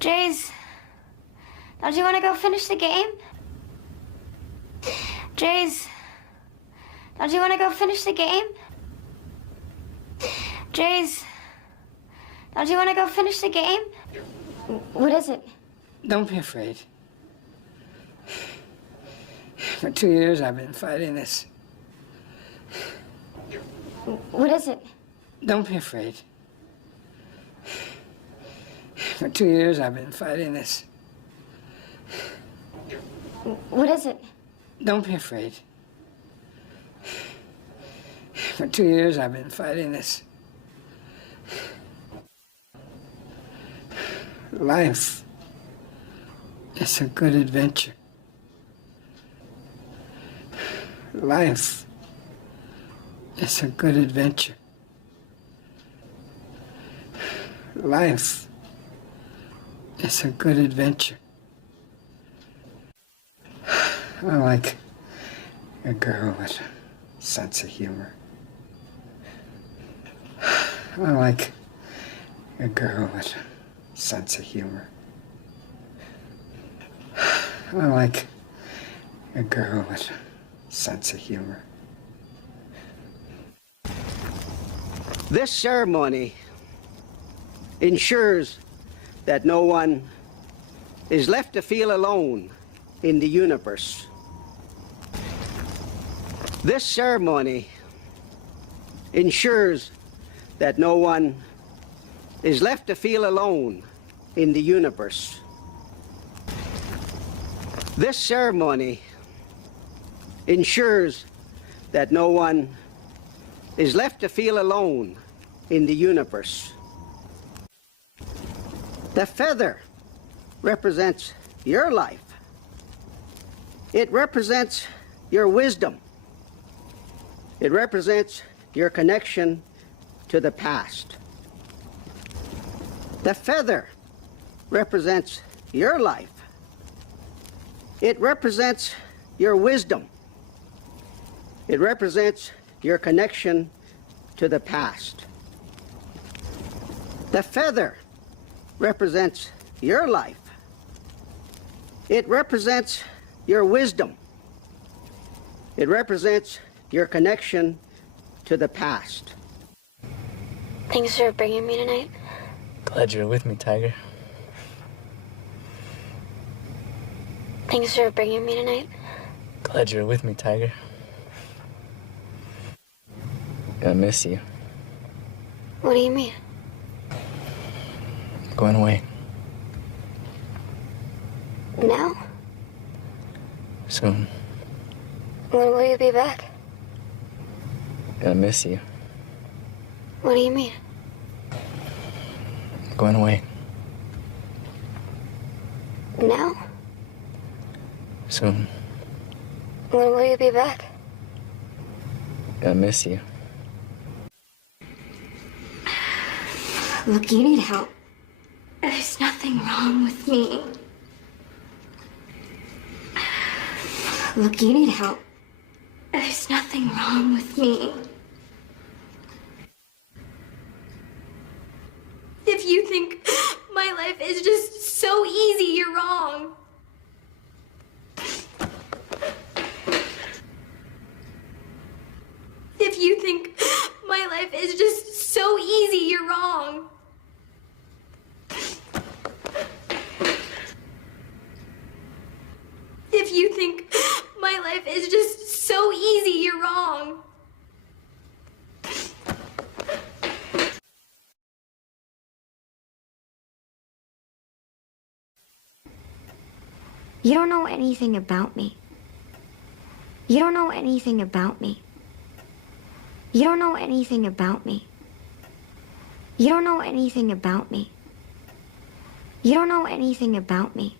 Jays, don't you want to go finish the game? Jays, don't you want to go finish the game? Jays, don't you want to go finish the game? What is it? Don't be afraid. For 2 years I've been fighting this. What is it? Don't be afraid. For 2 years I've been fighting this. What is it? Don't be afraid. For 2 years I've been fighting this. Life is a good adventure. Life is a good adventure. Life is a good adventure. I like a girl with a sense of humor. I like a girl with a sense of humor. I like a girl with a sense of humor. This ceremony ensures that no one is left to feel alone in the universe. This ceremony ensures that no one is left to feel alone in the universe. This ceremony ensures that no one is left to feel alone in the universe. The feather represents your life. It represents your wisdom. It represents your connection to the past. The feather represents your life. It represents your wisdom. It represents your connection to the past. The feather represents your life. It represents your wisdom. It represents your connection to the past. Thanks for bringing me tonight. Glad you're with me, Tiger. Thanks for bringing me tonight. Glad you're with me, Tiger. I miss you. What do you mean? Going away. Now? Soon. When will you be back? I miss you. What do you mean? Going away. Now? Soon. When will you be back? I miss you. Look, you need help. There's nothing wrong with me. Look, you need help. There's nothing wrong with me. If you think my life is just so easy, you're wrong. If you think my life is just so easy, you're wrong. If you think my life is just so easy, you're wrong. You don't know anything about me. You don't know anything about me. You don't know anything about me. You don't know anything about me. You don't know anything about me.